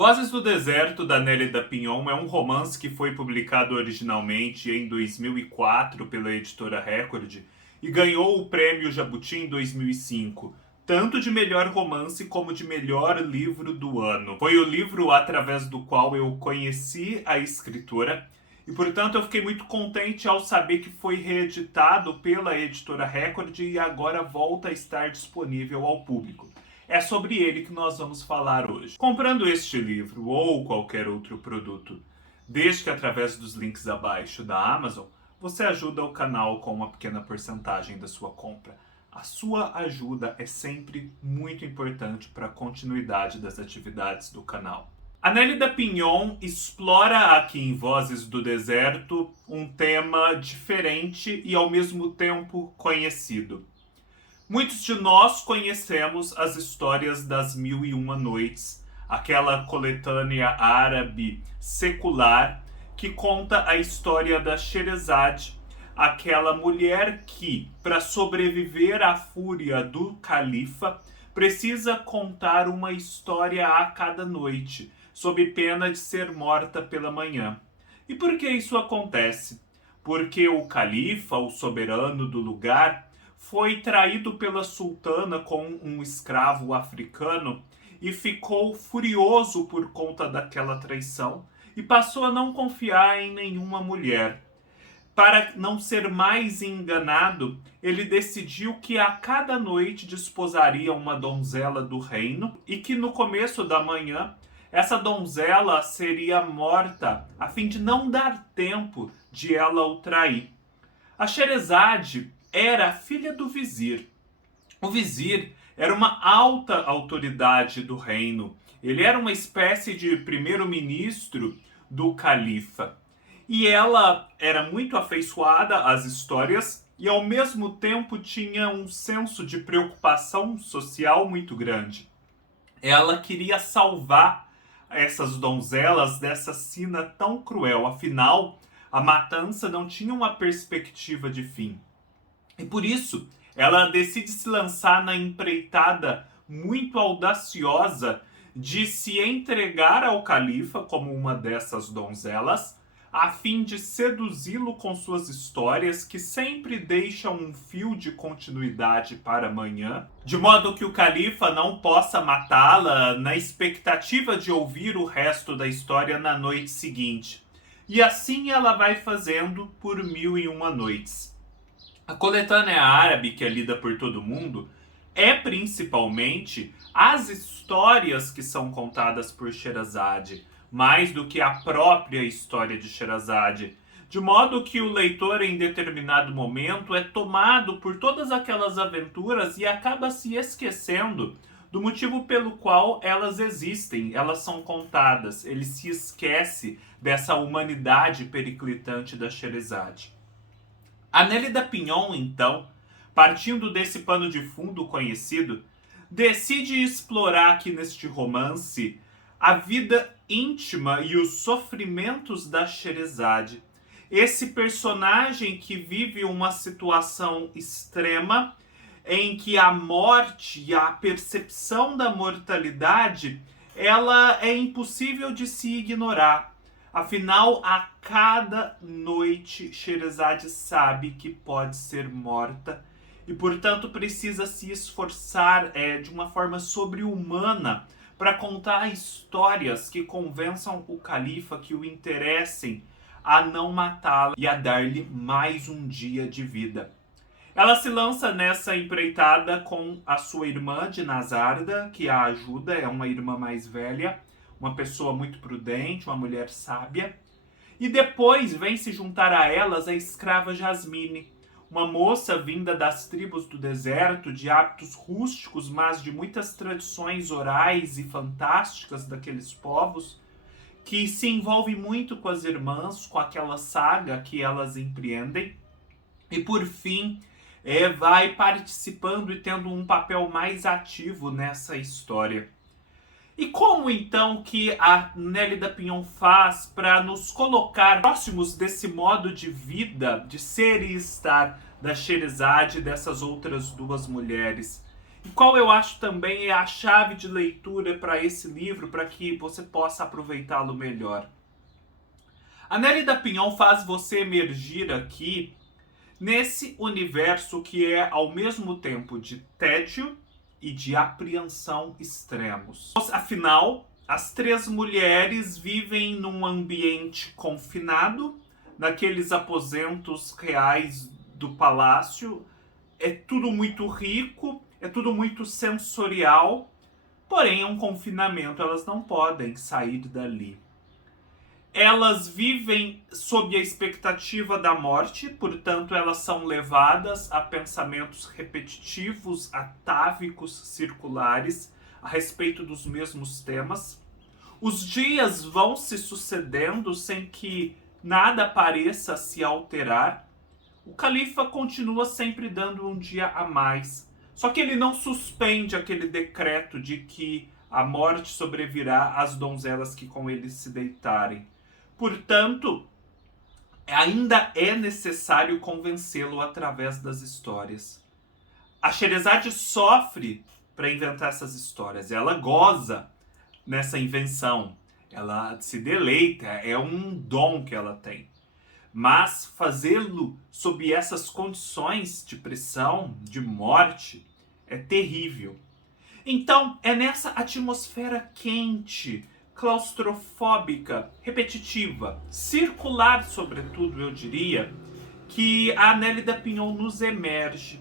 Vozes do Deserto, da Nélida Pinhon, é um romance que foi publicado originalmente em 2004 pela editora Record e ganhou o Prêmio Jabuti em 2005, tanto de melhor romance como de melhor livro do ano. Foi o livro através do qual eu conheci a escritora e, portanto, eu fiquei muito contente ao saber que foi reeditado pela editora Record e agora volta a estar disponível ao público. É sobre ele que nós vamos falar hoje. Comprando este livro ou qualquer outro produto, desde que através dos links abaixo da Amazon, você ajuda o canal com uma pequena porcentagem da sua compra. A sua ajuda é sempre muito importante para a continuidade das atividades do canal. A Nélida Pinhon explora aqui em Vozes do Deserto um tema diferente e ao mesmo tempo conhecido. Muitos de nós conhecemos as histórias das Mil e Uma Noites, aquela coletânea árabe secular que conta a história da Sherazade, aquela mulher que, para sobreviver à fúria do califa, precisa contar uma história a cada noite, sob pena de ser morta pela manhã. E por que isso acontece? Porque o califa, o soberano do lugar, foi traído pela sultana com um escravo africano e ficou furioso por conta daquela traição e passou a não confiar em nenhuma mulher. Para não ser mais enganado, ele decidiu que a cada noite desposaria uma donzela do reino e que no começo da manhã essa donzela seria morta a fim de não dar tempo de ela o trair. A Sherazade era filha do vizir. O vizir era uma alta autoridade do reino. Ele era uma espécie de primeiro-ministro do califa. E ela era muito afeiçoada às histórias e ao mesmo tempo tinha um senso de preocupação social muito grande. Ela queria salvar essas donzelas dessa sina tão cruel. Afinal, a matança não tinha uma perspectiva de fim. E por isso, ela decide se lançar na empreitada muito audaciosa de se entregar ao califa como uma dessas donzelas, a fim de seduzi-lo com suas histórias que sempre deixam um fio de continuidade para amanhã, de modo que o califa não possa matá-la na expectativa de ouvir o resto da história na noite seguinte. E assim ela vai fazendo por 1001 noites. A coletânea árabe, que é lida por todo mundo, é principalmente as histórias que são contadas por Sherazade, mais do que a própria história de Sherazade, de modo que o leitor em determinado momento é tomado por todas aquelas aventuras e acaba se esquecendo do motivo pelo qual elas existem, elas são contadas. Ele se esquece dessa humanidade periclitante da Sherazade. A Nélida Pinhon, então, partindo desse pano de fundo conhecido, decide explorar aqui neste romance a vida íntima e os sofrimentos da Sherazade. Esse personagem que vive uma situação extrema em que a morte e a percepção da mortalidade ela é impossível de se ignorar. Afinal, a cada noite, Sherazade sabe que pode ser morta e, portanto, precisa se esforçar de uma forma sobre-humana para contar histórias que convençam o califa, que o interessem a não matá-la e a dar-lhe mais um dia de vida. Ela se lança nessa empreitada com a sua irmã de Nazarda, que a ajuda, é uma irmã mais velha, uma pessoa muito prudente, uma mulher sábia. E depois vem se juntar a elas a escrava Jasmine, uma moça vinda das tribos do deserto, de hábitos rústicos, mas de muitas tradições orais e fantásticas daqueles povos, que se envolve muito com as irmãs, com aquela saga que elas empreendem. E por fim, vai participando e tendo um papel mais ativo nessa história. E como então que a Nélida Pinhon faz para nos colocar próximos desse modo de vida, de ser e estar da Sherazade e dessas outras duas mulheres? e qual eu acho também é a chave de leitura para esse livro, para que você possa aproveitá-lo melhor. A Nélida Pinhon faz você emergir aqui nesse universo que é ao mesmo tempo de tédio e de apreensão extremos. Afinal, as três mulheres vivem num ambiente confinado, naqueles aposentos reais do palácio. É tudo muito rico, é tudo muito sensorial, porém é um confinamento, elas não podem sair dali. Elas vivem sob a expectativa da morte, portanto elas são levadas a pensamentos repetitivos, atávicos, circulares, a respeito dos mesmos temas. Os dias vão se sucedendo sem que nada pareça se alterar. O califa continua sempre dando um dia a mais. Só que ele não suspende aquele decreto de que a morte sobrevirá às donzelas que com ele se deitarem. Portanto, ainda é necessário convencê-lo através das histórias. A Sherazade sofre para inventar essas histórias. Ela goza nessa invenção. Ela se deleita, é um dom que ela tem. Mas fazê-lo sob essas condições de pressão, de morte, é terrível. Então, é nessa atmosfera quente, claustrofóbica, repetitiva, circular sobretudo, eu diria, que a Nélida Pinhon nos emerge.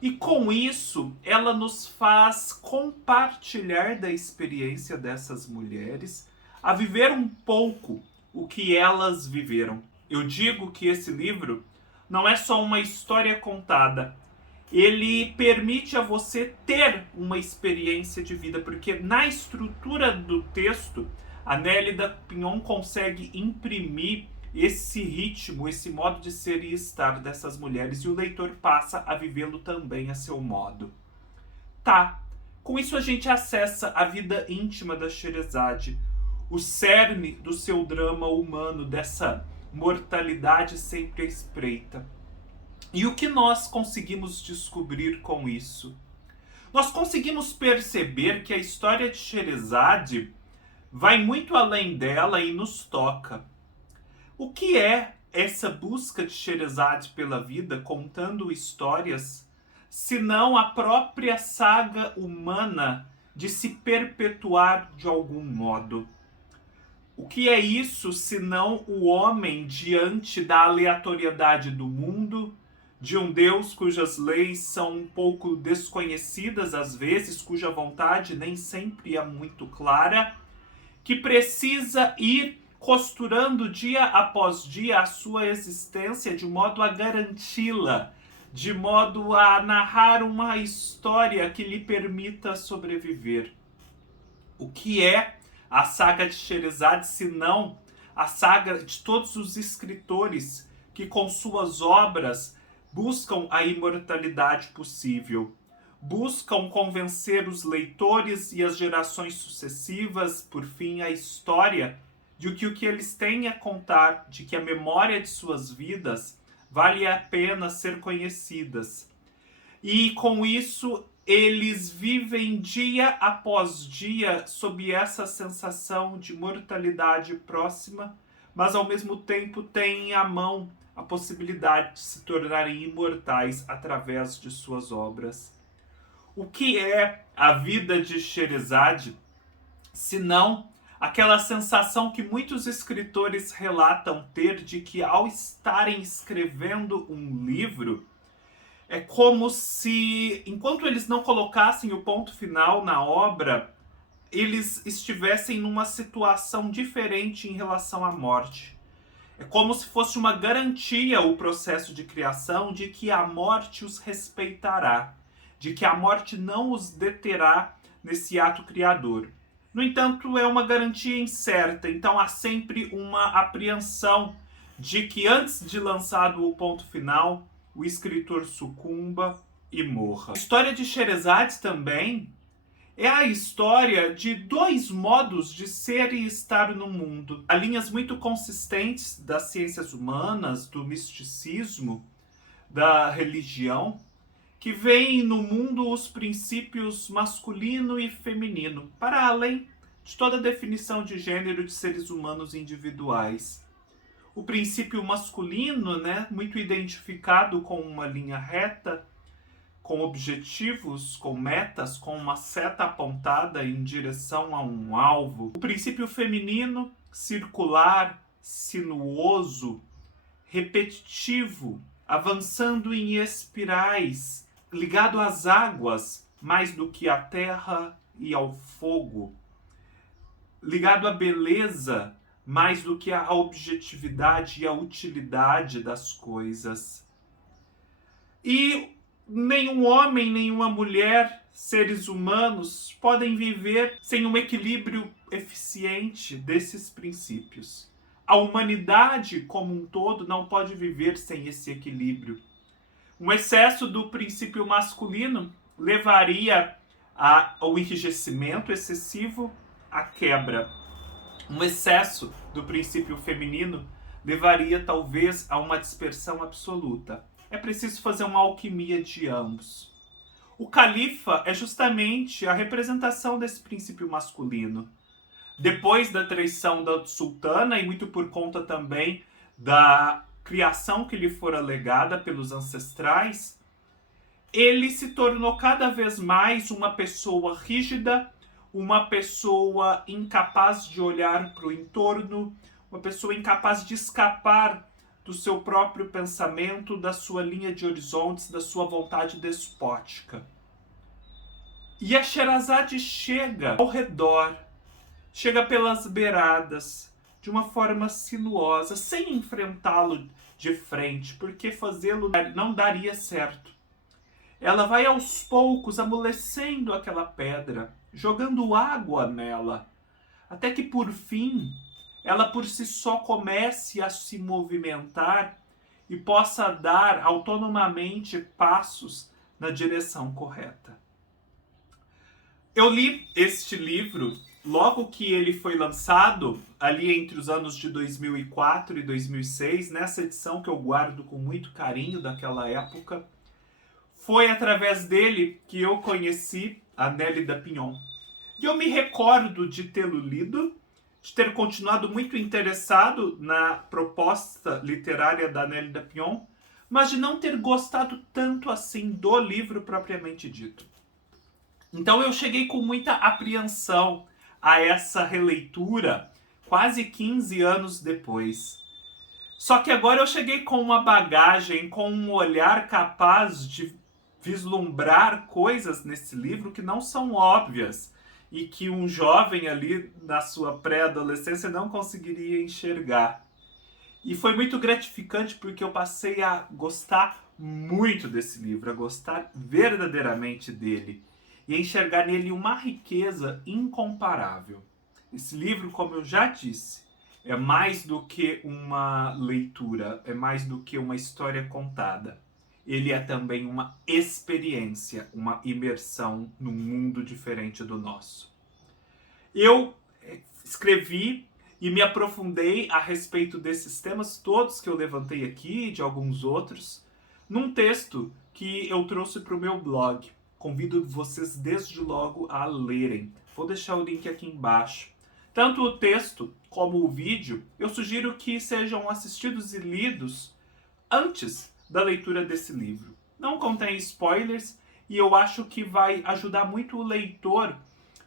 E com isso, ela nos faz compartilhar da experiência dessas mulheres, a viver um pouco o que elas viveram. Eu digo que esse livro não é só uma história contada, ele permite a você ter uma experiência de vida, porque na estrutura do texto, a Nélida Pinhon consegue imprimir esse ritmo, esse modo de ser e estar dessas mulheres, e o leitor passa a vivê-lo também a seu modo. Tá, com isso a gente acessa a vida íntima da Sherazade, o cerne do seu drama humano, dessa mortalidade sempre à espreita. E o que nós conseguimos descobrir com isso? Nós conseguimos perceber que a história de Sherazade vai muito além dela e nos toca. O que é essa busca de Sherazade pela vida, contando histórias, senão a própria saga humana de se perpetuar de algum modo? O que é isso, senão o homem diante da aleatoriedade do mundo, de um Deus cujas leis são um pouco desconhecidas às vezes, cuja vontade nem sempre é muito clara, que precisa ir costurando dia após dia a sua existência de modo a garanti-la, de modo a narrar uma história que lhe permita sobreviver. O que é a saga de Sherazade, senão a saga de todos os escritores que com suas obras buscam a imortalidade possível, buscam convencer os leitores e as gerações sucessivas, por fim a história, de que o que eles têm a contar, de que a memória de suas vidas vale a pena ser conhecidas. E com isso eles vivem dia após dia sob essa sensação de mortalidade próxima, mas ao mesmo tempo têm à mão a possibilidade de se tornarem imortais através de suas obras. O que é a vida de Sherazade, senão aquela sensação que muitos escritores relatam ter de que, ao estarem escrevendo um livro, é como se, enquanto eles não colocassem o ponto final na obra, eles estivessem numa situação diferente em relação à morte. É como se fosse uma garantia o processo de criação de que a morte os respeitará, de que a morte não os deterá nesse ato criador. No entanto, é uma garantia incerta, então há sempre uma apreensão de que antes de lançado o ponto final, o escritor sucumba e morra. A história de Sherazade também é a história de dois modos de ser e estar no mundo. Há linhas muito consistentes das ciências humanas, do misticismo, da religião, que veem no mundo os princípios masculino e feminino, para além de toda definição de gênero de seres humanos individuais. O princípio masculino, né, muito identificado com uma linha reta, com objetivos, com metas, com uma seta apontada em direção a um alvo. O princípio feminino, circular, sinuoso, repetitivo, avançando em espirais, ligado às águas mais do que à terra e ao fogo, ligado à beleza mais do que à objetividade e à utilidade das coisas. E nenhum homem, nenhuma mulher, seres humanos, podem viver sem um equilíbrio eficiente desses princípios. A humanidade como um todo não pode viver sem esse equilíbrio. Um excesso do princípio masculino levaria ao enrijecimento excessivo, à quebra. Um excesso do princípio feminino levaria talvez a uma dispersão absoluta. É preciso fazer uma alquimia de ambos. O califa é justamente a representação desse princípio masculino. Depois da traição da sultana, e muito por conta também da criação que lhe fora legada pelos ancestrais, ele se tornou cada vez mais uma pessoa rígida, uma pessoa incapaz de olhar para o entorno, uma pessoa incapaz de escapar do seu próprio pensamento, da sua linha de horizontes, da sua vontade despótica. E a Sherazade chega ao redor, chega pelas beiradas, de uma forma sinuosa, sem enfrentá-lo de frente, porque fazê-lo não daria certo. Ela vai aos poucos amolecendo aquela pedra, jogando água nela, até que por fim ela por si só comece a se movimentar e possa dar autonomamente passos na direção correta. Eu li este livro logo que ele foi lançado, ali entre os anos de 2004 e 2006, nessa edição que eu guardo com muito carinho daquela época. Foi através dele que eu conheci a Nélida Pinhon. E eu me recordo de tê-lo lido, de ter continuado muito interessado na proposta literária da Nélida Pinhon, mas de não ter gostado tanto assim do livro propriamente dito. Então eu cheguei com muita apreensão a essa releitura, quase 15 anos depois. Só que agora eu cheguei com uma bagagem, com um olhar capaz de vislumbrar coisas nesse livro que não são óbvias e que um jovem ali na sua pré-adolescência não conseguiria enxergar. E foi muito gratificante porque eu passei a gostar muito desse livro, a gostar verdadeiramente dele e a enxergar nele uma riqueza incomparável. Esse livro, como eu já disse, é mais do que uma leitura, é mais do que uma história contada. Ele é também uma experiência, uma imersão num mundo diferente do nosso. Eu escrevi e me aprofundei a respeito desses temas todos que eu levantei aqui, de alguns outros, num texto que eu trouxe para o meu blog. Convido vocês desde logo a lerem. Vou deixar o link aqui embaixo. Tanto o texto como o vídeo, eu sugiro que sejam assistidos e lidos antes da leitura desse livro. Não contém spoilers e eu acho que vai ajudar muito o leitor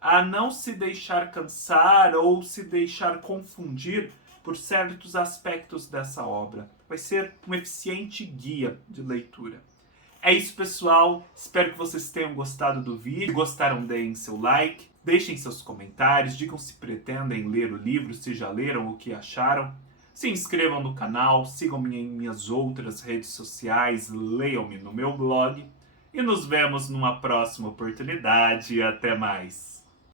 a não se deixar cansar ou se deixar confundir por certos aspectos dessa obra. Vai ser um eficiente guia de leitura. É isso, pessoal. Espero que vocês tenham gostado do vídeo. Se gostaram, deem seu like, deixem seus comentários, digam se pretendem ler o livro, se já leram, o que acharam. Se inscrevam no canal, sigam-me em minhas outras redes sociais, leiam-me no meu blog e nos vemos numa próxima oportunidade. Até mais!